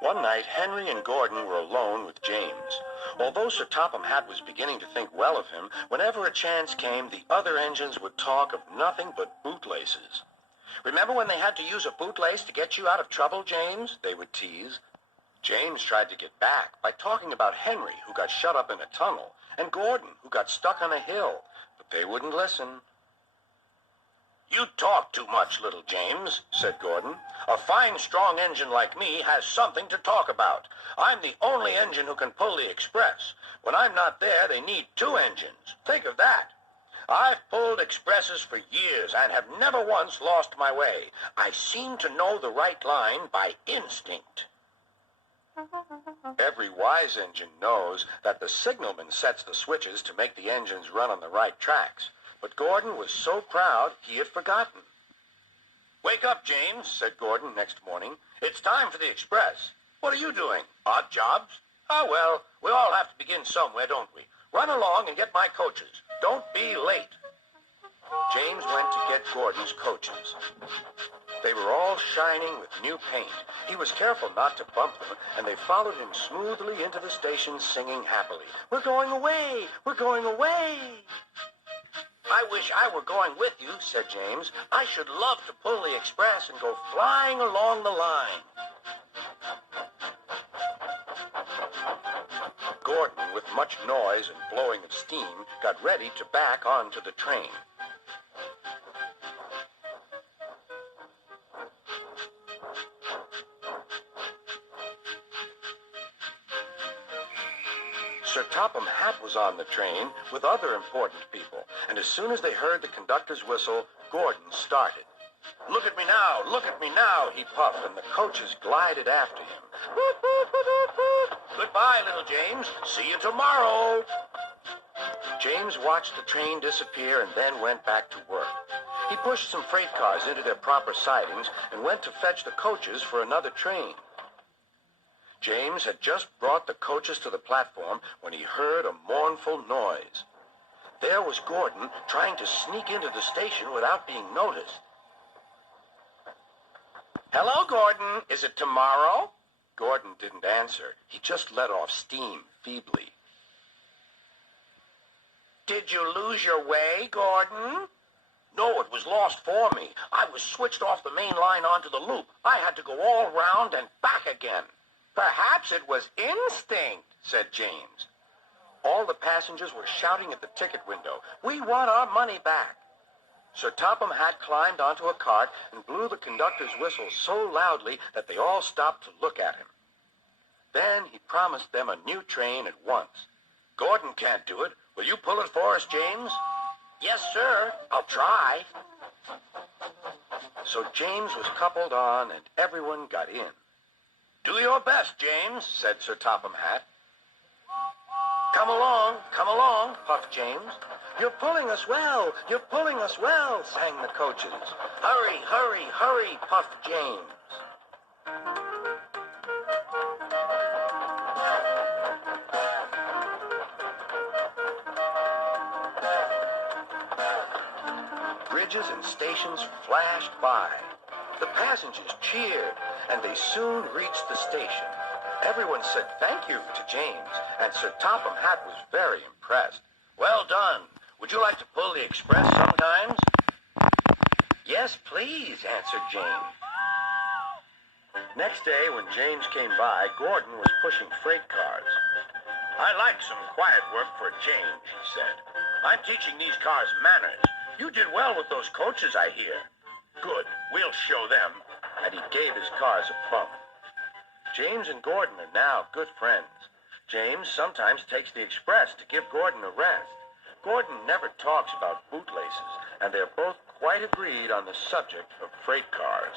One night, Henry and Gordon were alone with James. Although Sir Topham Hatt was beginning to think well of him, whenever a chance came, the other engines would talk of nothing but bootlaces. "Remember when they had to use a bootlace to get you out of trouble, James?" they would tease. James tried to get back by talking about Henry, who got shut up in a tunnel, and Gordon, who got stuck on a hill, but they wouldn't listen. "You talk too much, little James," said Gordon. "A fine, strong engine like me has something to talk about. I'm the only engine who can pull the express. When I'm not there, they need two engines. Think of that. I've pulled expresses for years and have never once lost my way. I seem to know the right line by instinct." Every wise engine knows that the signalman sets the switches to make the engines run on the right tracks. But Gordon was so proud he had forgotten. "Wake up, James," said Gordon next morning. "It's time for the express. What are you doing? Odd jobs? Ah, well, we all have to begin somewhere, don't we? Run along and get my coaches. Don't be late." James went to get Gordon's coaches. They were all shining with new paint. He was careful not to bump them, and they followed him smoothly into the station singing happily, "We're going away! We're going away!" "I wish I were going with you," said James. "I should love to pull the express and go flying along the line." Gordon, with much noise and blowing of steam, got ready to back onto the train. Sir Topham Hatt was on the train with other important people, and as soon as they heard the conductor's whistle, Gordon started. "Look at me now," he puffed, and the coaches glided after him. "Goodbye, little James. See you tomorrow." James watched the train disappear and then went back to work. He pushed some freight cars into their proper sidings and went to fetch the coaches for another train. James had just brought the coaches to the platform when he heard a mournful noise. There was Gordon trying to sneak into the station without being noticed. "Hello, Gordon. Is it tomorrow?" Gordon didn't answer. He just let off steam feebly. "Did you lose your way, Gordon?" "No, it was lost for me. I was switched off the main line onto the loop. I had to go all round and back again." "Perhaps it was instinct," said James. All the passengers were shouting at the ticket window, "We want our money back." Sir Topham Hatt climbed onto a cart and blew the conductor's whistle so loudly that they all stopped to look at him. Then he promised them a new train at once. "Gordon can't do it. Will you pull it for us, James?" "Yes, sir. I'll try." So James was coupled on and everyone got in. "Do your best, James," said Sir Topham Hatt. Come along, puffed James. You're pulling us well, sang the coaches. Hurry, puffed James. Bridges and stations flashed by. The passengers cheered, and they soon reached the station. Everyone said thank you to James, and Sir Topham Hatt was very impressed. "Well done. Would you like to pull the express sometimes?" "Yes, please," answered James. Next day, when James came by, Gordon was pushing freight cars. "I like some quiet work for a change," he said. "I'm teaching these cars manners. You did well with those coaches, I hear." "Good. We'll show them." And he gave his cars a bump. James and Gordon are now good friends. James sometimes takes the express to give Gordon a rest. Gordon never talks about bootlaces, and they're both quite agreed on the subject of freight cars.